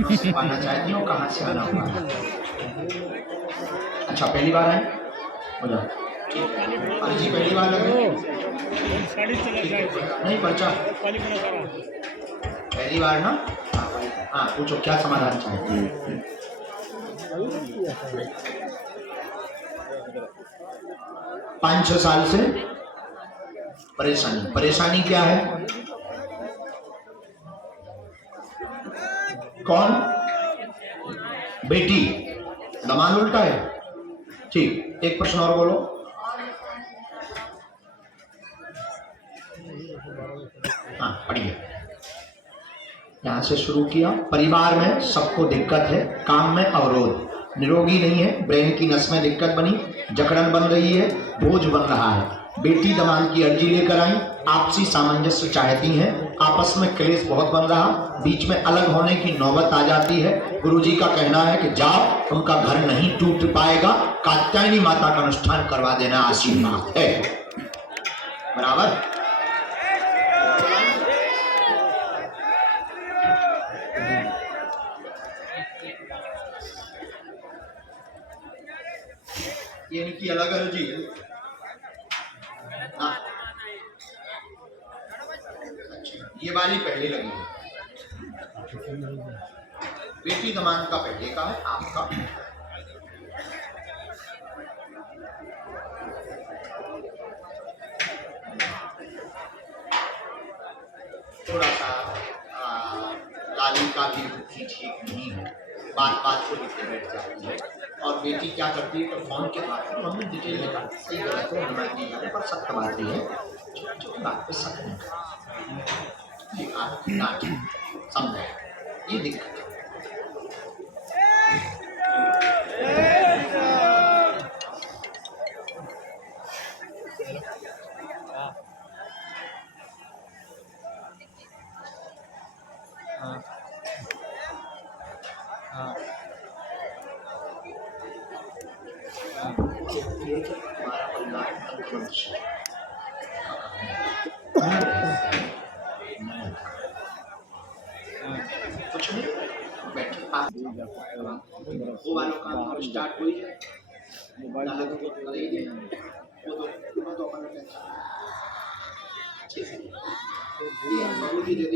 बचपनों से पाना चाहती हो, कहाँ से आना हुआ? अच्छा, पहली बार आए हो जाओ। अर्जी पहली बार लगे नहीं पर्चा पहली बार ना? हाँ पूछो, क्या समाधान चाहती है? 5-6 साल से परेशानी क्या है? कौन? बेटी, दमान उल्टा है। ठीक, एक प्रश्न और बोलो। हाँ पढ़िए, यहां से शुरू किया। परिवार में सबको दिक्कत है, काम में अवरोध, निरोगी नहीं है, ब्रेन की नस में दिक्कत बनी, जकड़न बन रही है, बोझ बन रहा है। बेटी दमान की अर्जी लेकर आई, आपसी सामंजस्य चाहती हैं, आपस में क्लेश बहुत बन रहा, बीच में अलग होने की नौबत आ जाती है। गुरुजी का कहना है कि जाओ, उनका घर नहीं टूट पाएगा, कात्यायनी माता का अनुष्ठान करवा देना आशीर्वाद है। बराबर? ये इनकी अलग अर्जी है। हाँ। ये वाली पहले लगी है, बेटी दमान का पहले का है, आपका थोड़ा सा लाली का भी बुद्धि ठीक नहीं है, बात को लिखते बैठ जाती है। और बेटी क्या करती है, तो फोन के बाद हमने डिटेल लिखा, सही गलत है अनुमान नहीं जाने पर सत्य बात ही है, छोटी बात पे सत्य नहीं समझे, ये दिक्कत है। कुछ नहीं, बैठे वो वालों का स्टार्ट हुई है, मोबाइल वो तो अपन दे दी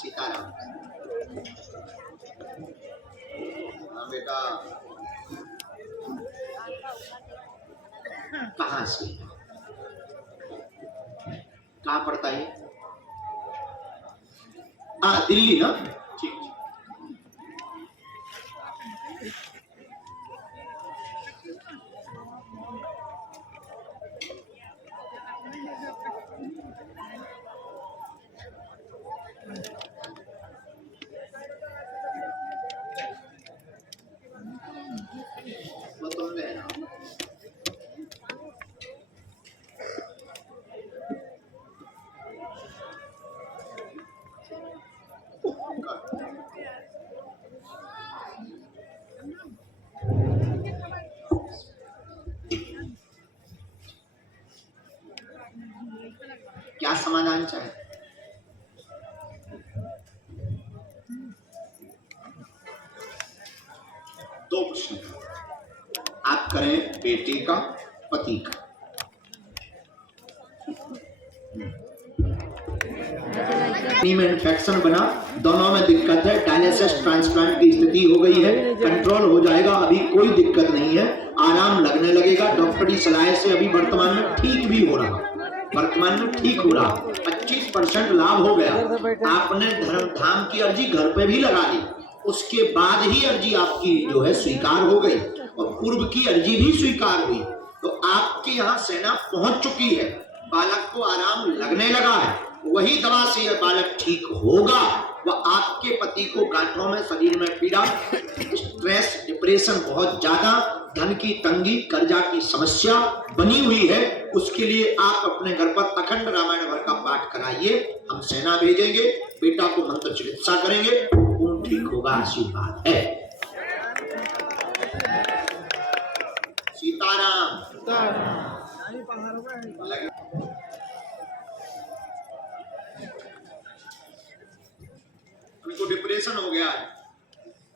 सीताराम। हाँ बेटा, कहाँ से, कहाँ पड़ता है? हाँ दिल्ली ना? ठीक। वो तुम रहना, क्या समाधान चाहे? दो प्रश्न आप करें, बेटे का, पति का। में इन्फेक्शन बना, दोनों में दिक्कत है, डायलिसिस ट्रांसप्लांट की स्थिति हो गई है, कंट्रोल हो जाएगा, अभी कोई दिक्कत नहीं है, आराम लगने लगेगा, डॉक्टरी सलाह से अभी वर्तमान में ठीक भी हो रहा, वर्तमान में ठीक हो रहा, 25% लाभ हो गया। आपने धर्म धाम की अर्जी घर पे भी लगा ली, उसके बाद ही अर्जी आपकी जो है स्वीकार हो गई और पूर्व की अर्जी भी स्वीकार हुई, तो आपके यहाँ सेना पहुंच चुकी है, बालक को आराम लगने लगा है, वही दवा से यह बालक ठीक होगा। वह आपके पति को गांठों में, शरीर में पीड़ा, स्ट्रेस, डिप्रेशन बहुत ज्यादा, धन की तंगी, कर्जा की समस्या बनी हुई है, उसके लिए आप अपने घर पर अखंड रामायण भर का पाठ कराइए, हम सेना भेजेंगे, बेटा को मंत्र चिकित्सा करेंगे, खून ठीक होगा, आशीर्वाद है। सीताराम। उनको डिप्रेशन हो गया है,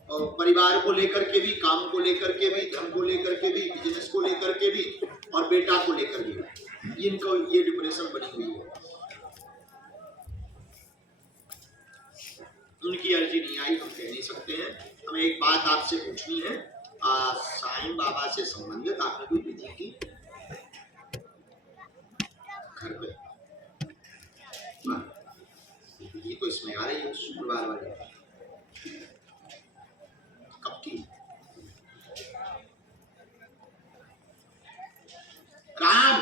और परिवार को लेकर के भी, काम को लेकर के भी, धन को लेकर के भी, बिजनेस को लेकर के भी, और बेटा को लेकर भी इनको ये डिप्रेशन बनी हुई है। उनकी अर्जी नहीं आई, हम कह नहीं सकते हैं। हमें एक बात आपसे पूछनी है, साईं बाबा से संबंधित आपने कोई विधि की घर पे? विधि तो इसमें आ रही है शुक्रवार वाले, कब की? राम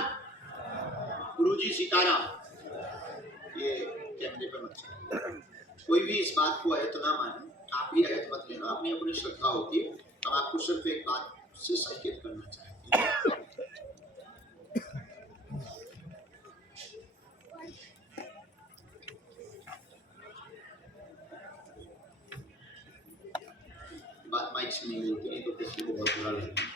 गुरुजी सीताराम, ये कैमरे पे मत चलिए। कोई भी इस बात को अयत ना माने, आप भी अयत मत लेना, अपनी अपनी श्रद्धा होती है। हम आपको सिर्फ एक बात से संकेत करना चाहते हैं। बात माइक से नहीं होती, नहीं तो किसी को बहुत बुरा लगेगा।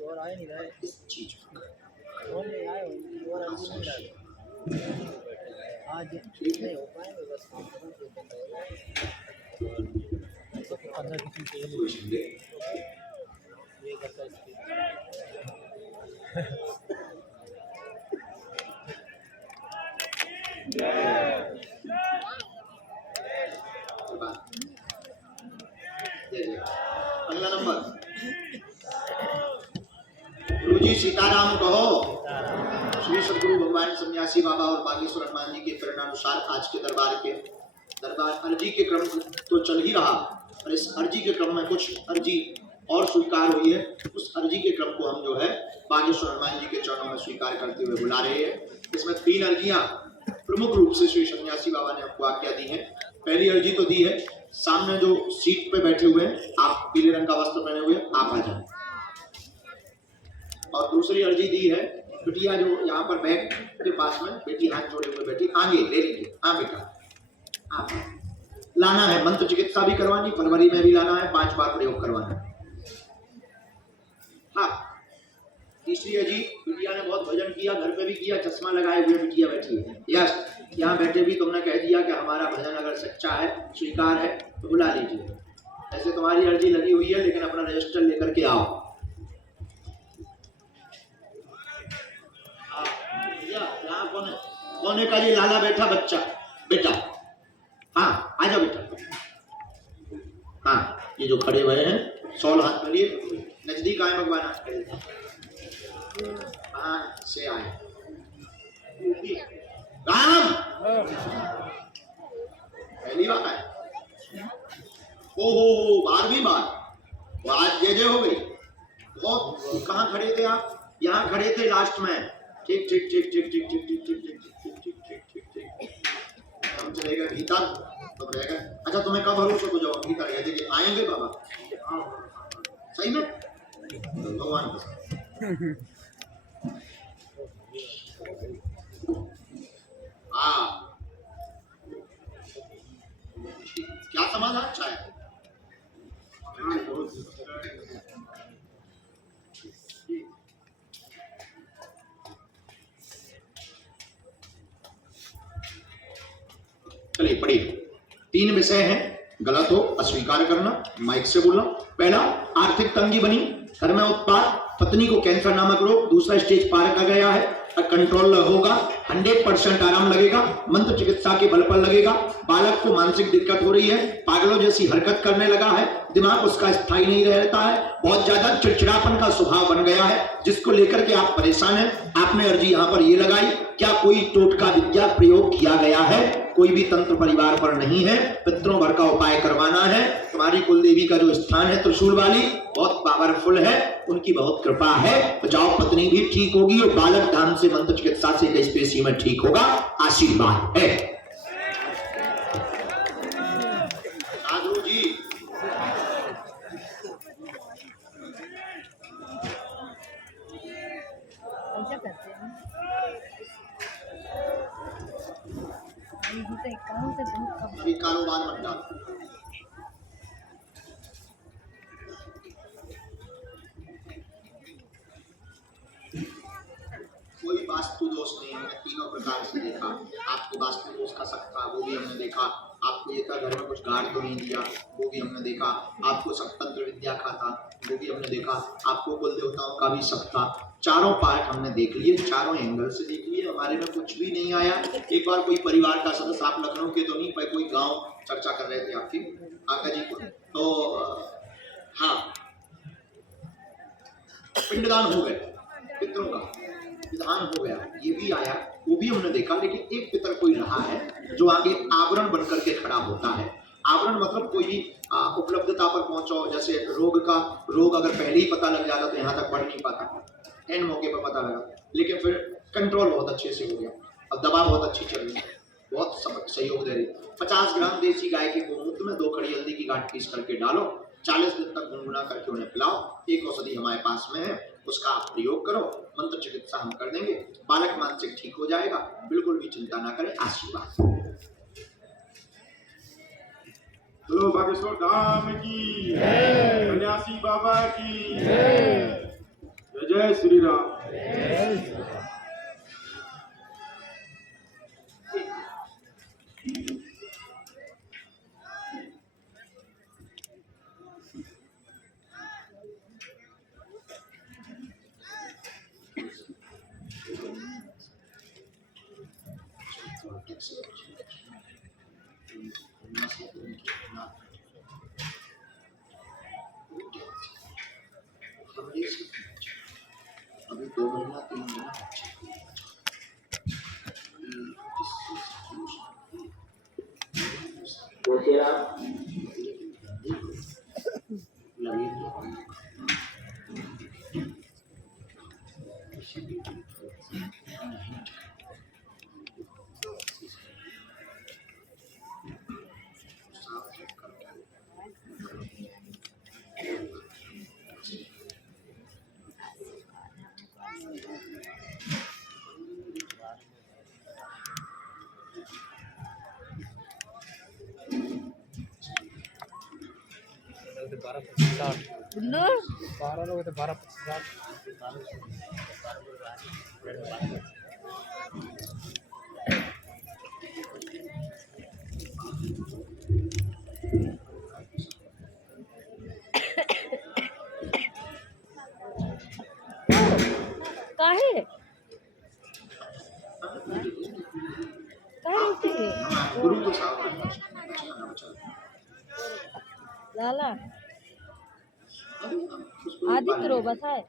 और आए नहीं रहे इस चीज और नहीं आए और आज नहीं रहे, आज नहीं हो पाएंगे बस काम करना ये करता अगला नंबर, गुरुजी सीताराम कहो। श्री सद्गुरु भगवान सन्यासी बाबा और बागेश्वर हनुमान जी के प्रेरणानुसार आज के दरबार अर्जी के क्रम तो चल ही रहा, और इस अर्जी के क्रम में कुछ अर्जी और स्वीकार हुई है। उस अर्जी के क्रम को हम जो है बागेश्वर हनुमान जी के चरणों में स्वीकार करते हुए बुला रहे हैं। इसमें 3 अर्जियां प्रमुख रूप से श्री सन्यासी बाबा ने हमको आज्ञा दी है। पहली अर्जी तो दी है, सामने जो सीट पे बैठे हुए हैं, आप पीले रंग का वस्त्र पहने हुए, आप आ जाए। और दूसरी अर्जी दी है, बिटिया जो यहाँ पर बैग के पास में बेटी हाथ जोड़े हुए बैठी, आगे ले लीजिए। हाँ बेटा, आप लाना है, मंत्र चिकित्सा भी करवानी, फरवरी में भी लाना है, 5 बार प्रयोग करवाना है। हाँ, तीसरी अर्जी, बिटिया ने बहुत भजन किया, घर पे भी किया, चश्मा लगाए हुए बिटिया बैठी है। यस, यहाँ बैठे भी तुमने कह दिया कि हमारा भजन अगर सच्चा है, स्वीकार है, तो बुला लीजिए। ऐसे तुम्हारी अर्जी लगी हुई है, लेकिन अपना रजिस्टर लेकर के आओ। कोने का ये लाला बैठा बच्चा, बेटा, हाँ आ जाओ बेटा। हाँ, ये जो खड़े हुए हैं, 100 हाथ में लिए, नजदीक आए भगवान, हाँ से आए। राम पहली बार आए, ओहो 12वीं बार, आज जय हो गई। बहुत, कहाँ खड़े थे आप? यहाँ खड़े थे लास्ट में। ठीक ठीक ठीक ठीक ठीक ठीक ठीक ठीक ठीक ठीक ठीक ठीक ठीक, हम चले गए भीतर, तब रह गए। अच्छा, तुम्हें कब भरोसा हो जाओ भीतर गए थे, आएंगे बाबा सही में, तो भगवान हाँ, क्या समाधान चाहे? चलिए पढ़िए। 3 विषय हैं, गलत हो अस्वीकार करना, माइक से बोलना। पहला, आर्थिक तंगी बनी, घर में उत्पात, पत्नी को कैंसर नामक रोग, दूसरा स्टेज पार कर गया है, कंट्रोल होगा, 100% आराम लगेगा, मंत्र चिकित्सा के बल पर लगेगा। बालक को मानसिक दिक्कत हो रही है, पागलों जैसी हरकत करने लगा है, दिमाग उसका स्थायी नहीं रहता है, बहुत ज्यादा चिड़चिड़ापन का स्वभाव बन गया है, जिसको लेकर के आप परेशान हैं। आपने अर्जी यहाँ पर ये लगाई, क्या कोई टोटका विद्या प्रयोग किया गया है? कोई भी तंत्र परिवार पर नहीं है, पितरों भर का उपाय करवाना है। तुम्हारी कुल देवी का जो स्थान है त्रिशूल वाली, बहुत पावरफुल है, उनकी बहुत कृपा है। तो जाओ, पत्नी भी ठीक होगी और बालक धाम से मंत्र चिकित्सा से 21 पेशी में ठीक होगा, आशीर्वाद है। साधु जी ऐसा करते हैं तो अकाउंट से बहुत कम अभी कारोबार मत डालो। कोई वास्तु दोष नहीं, हमने तीनों प्रकार से देखा। आपको वास्तु दोष का शक था, वो भी हमने देखा। आपको ये था घर में कुछ गार्ड तो नहीं दिया, वो भी हमने देखा। आपको शक्तंत्र विद्या का था, वो भी हमने देखा। आपको कुल देवताओं का भी शक था। चारों पार्ट हमने देख लिए, चारों एंगल से देख लिए, हमारे में कुछ भी नहीं आया। एक बार कोई परिवार का सदस्य, आप लखनऊ के तो नहीं, पर कोई गांव चर्चा कर रहे थे आपकी आका जी को, तो हाँ पिंडदान हो गए, पितरों का विधान हो गया, ये भी आया, वो भी हमने देखा। लेकिन एक पितर कोई रहा है जो आगे आवरण बनकर के खड़ा होता है। आवरण मतलब कोई भी उपलब्धता पर पहुंचो, जैसे रोग अगर पहले ही पता लग जाता तो यहाँ तक बढ़ नहीं पाता, एन मौके पर पता लगा, लेकिन फिर कंट्रोल बहुत अच्छे से हो गया। अब दवा बहुत अच्छी चल रही है, बहुत सहयोग दे रही है। 50 ग्राम देसी गाय के गोमूत्र में 2 कड़ी हल्दी की गांठ पीस करके डालो, 40 दिन तक गुनगुना करके उन्हें पिलाओ। एक औषधि हमारे पास में है, उसका आप प्रयोग करो, मंत्र चिकित्सा हम कर देंगे, बालक मानसिक ठीक हो जाएगा, बिल्कुल भी चिंता ना करें। आशीर्वाद। बोलो बागेश्वर धाम की जय, सन्यासी बाबा की जय, जय श्री राम। अभी 2 महीना 3 महीना बुल्लू 12 लोग तो 12-25 काहे काहे गुरु तो सावधान लाला आदित्य रो बस है,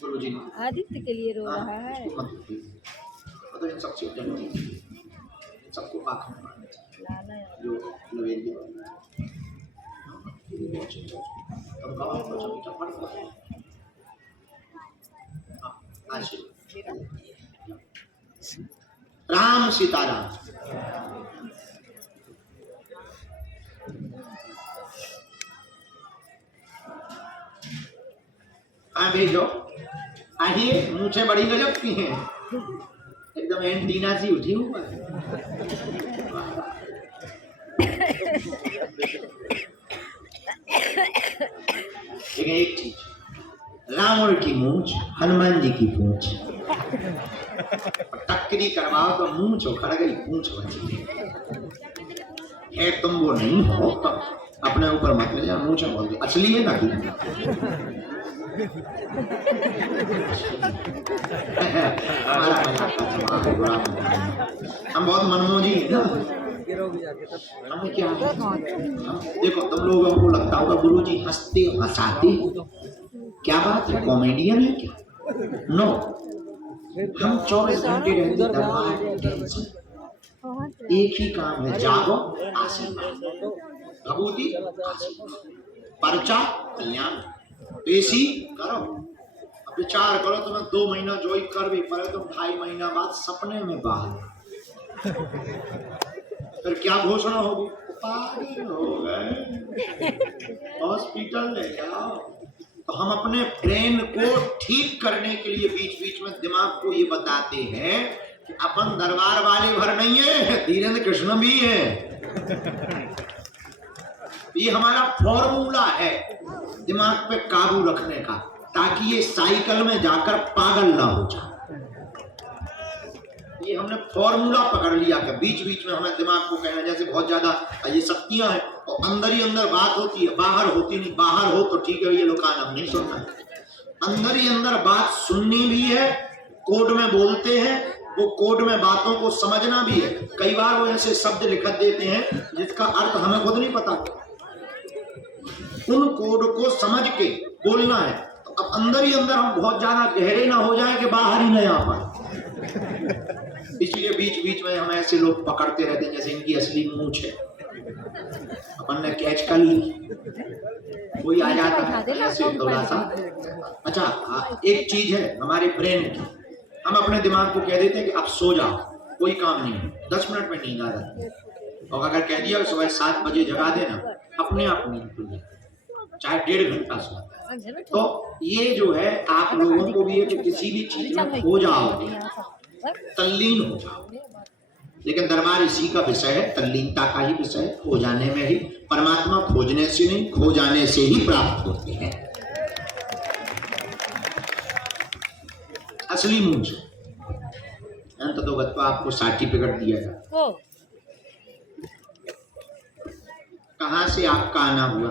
गुरु जी आदित्य के लिए रो रहा है। तो इन सबसे जरूरी, इन सबको आँख में मारना चाहिए। लाला जो लवेरिया तब गाँव पर चमीटा पड़ता है। राम सीताराम। हाँ भेजो, आइए, मूछे बड़ी गजब की हैं, एकदम एंटीना सी उठी हुआ है। लेकिन एक चीज, रावण की मूंछ, हनुमान जी की पूंछ, टक्करी करवाओ तो मूंछ उखड़ गई, पूंछ बची है। तुम वो नहीं हो तो अपने ऊपर मत ले जाओ, मूंछ बोल दो, असली है नकली। हमारा मजाक का जवाब है, बुरा मत मानो। हम बहुत मनमोजी हैं ना। गिरोगी जाके तब हमें क्या है? देखो तुम लोगों को लगता होगा गुरुजी हंसते हंसाते हैं। क्या बात है, कॉमेडियन है क्या? नो, हम 24 घंटे रहते दरबार में टेंशन। एक ही काम है, जागो आशीर्वाद, भभूति आशीर्वाद, पर्चा कल्याण, पेशी करो। अब विचार करो, तुम्हें 2 महीना जोई कर भी पड़े तो 2.5 महीना बाद सपने में बाहर, फिर क्या घोषणा होगी? पागल हो गए, हॉस्पिटल ले जाओ। तो हम अपने ब्रेन को ठीक करने के लिए बीच बीच में दिमाग को ये बताते हैं कि अपन दरबार वाले भर नहीं है, धीरेन्द्र कृष्ण भी है। ये हमारा फॉर्मूला है दिमाग पे काबू रखने का, ताकि ये साइकिल में जाकर पागल ना हो जाए। ये हमने फॉर्मूला पकड़ लिया कि बीच बीच में हमें दिमाग को कहना, जैसे बहुत ज्यादा ये शक्तियां हैं और अंदर ही अंदर बात होती है, बाहर होती नहीं। बाहर हो तो ठीक है, ये लोग कान हम नहीं सुनना है, अंदर ही अंदर बात सुननी भी है। कोड में बोलते हैं, वो कोड में बातों को समझना भी है। कई बार वो ऐसे शब्द लिख देते हैं जिसका अर्थ हमें खुद नहीं पता, उन कोड को समझ के बोलना है। तो अब अंदर ही अंदर हम बहुत ज्यादा गहरे ना हो जाए कि बाहर ही नहीं आ पाए। इसलिए बीच बीच में हम ऐसे लोग पकड़ते रहते हैं जैसे इनकी असली मूंछ है, अपन ने कैच कर ली, कोई आ जाता है ऐसे थोड़ा सा। अच्छा, एक चीज है हमारे ब्रेन की, हम अपने दिमाग को कह देते हैं कि आप सो जाओ, कोई काम नहीं है, 10 मिनट में नींद आ जाती है। और अगर कह दिया सुबह 7 बजे जगा देना, अपने आप नींद खुल जाती, चाहे 1.5 घंटा सोते। तो ये जो है आप लोगों को भी है कि किसी भी चीज में खो जाओगे, तल्लीन हो जाओ। लेकिन दरबार इसी का विषय है, तल्लीनता का ही विषय है। खो जाने में ही, परमात्मा खोजने से नहीं, खो जाने से ही प्राप्त होते हैं। असली मूंछ अंत तो गत्वा आपको सर्टिफिकेट दिया जाए। कहां से आपका आना हुआ?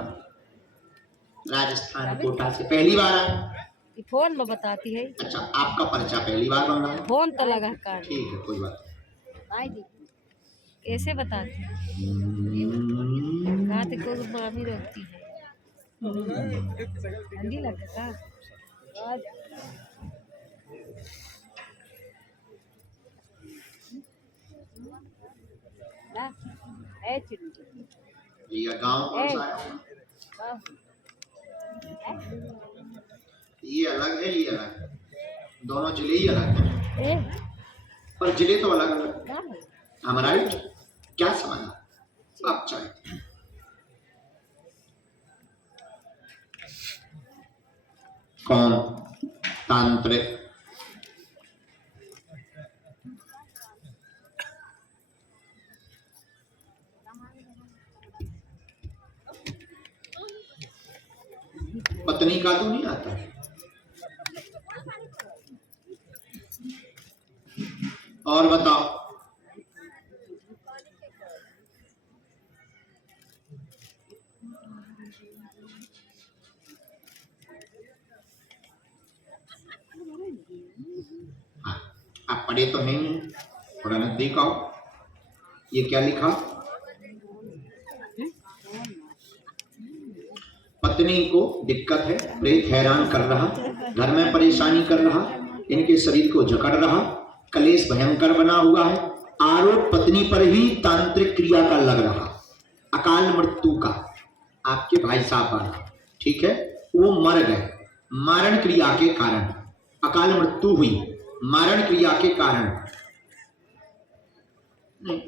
राजस्थान कोटा से। पहली बार आए? फोन में बताती है। अच्छा, आपका पर्चा पहली बार बन रहा है? फोन तो लगा कर। ठीक है, कोई बात नहीं। कैसे बताती है? कहाँ तक को मामी रोकती है, ठंडी लगता है। ये गांव कौन सा है? ये अलग है, ये अलग है, दोनों जिले ही अलग है, पर जिले तो अलग अलग। हमारा क्या समझा आप? चाहे कौन तांत्रिक? पत्नी का तो नहीं आता है। और बताओ, आप पढ़े तो नहीं, थोड़ा नजदीक आओ। ये क्या लिखा? पत्नी को दिक्कत है, प्रेत हैरान कर रहा, घर में परेशानी कर रहा, इनके शरीर को जकड़ रहा, कलेश भयंकर बना हुआ है, आरोप पत्नी पर ही तांत्रिक क्रिया का लग रहा, अकाल मृत्यु का आपके भाई साहब आ, ठीक है, वो मर गए मारण क्रिया के कारण, अकाल मृत्यु हुई मारण क्रिया के कारण। नहीं,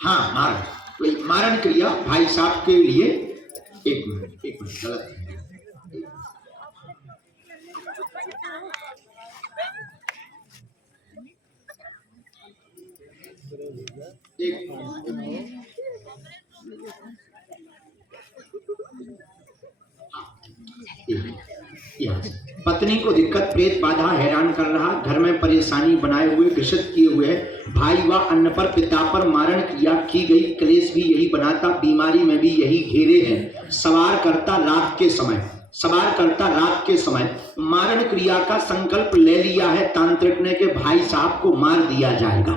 हाँ, मारण, मारण क्रिया भाई साहब के लिए। एक मिनट गलत है। पत्नी को दिक्कत, प्रेत बाधा हैरान कर रहा, घर में परेशानी बनाए हुए, घृषित किए हुए है, भाई व अन्न पर पिता पर मारण क्रिया की गई, क्लेश भी यही बनाता, बीमारी में भी यही घेरे हैं। सवार करता रात के समय मारण क्रिया का संकल्प ले लिया है तांत्रिक ने कि भाई साहब को मार दिया जाएगा।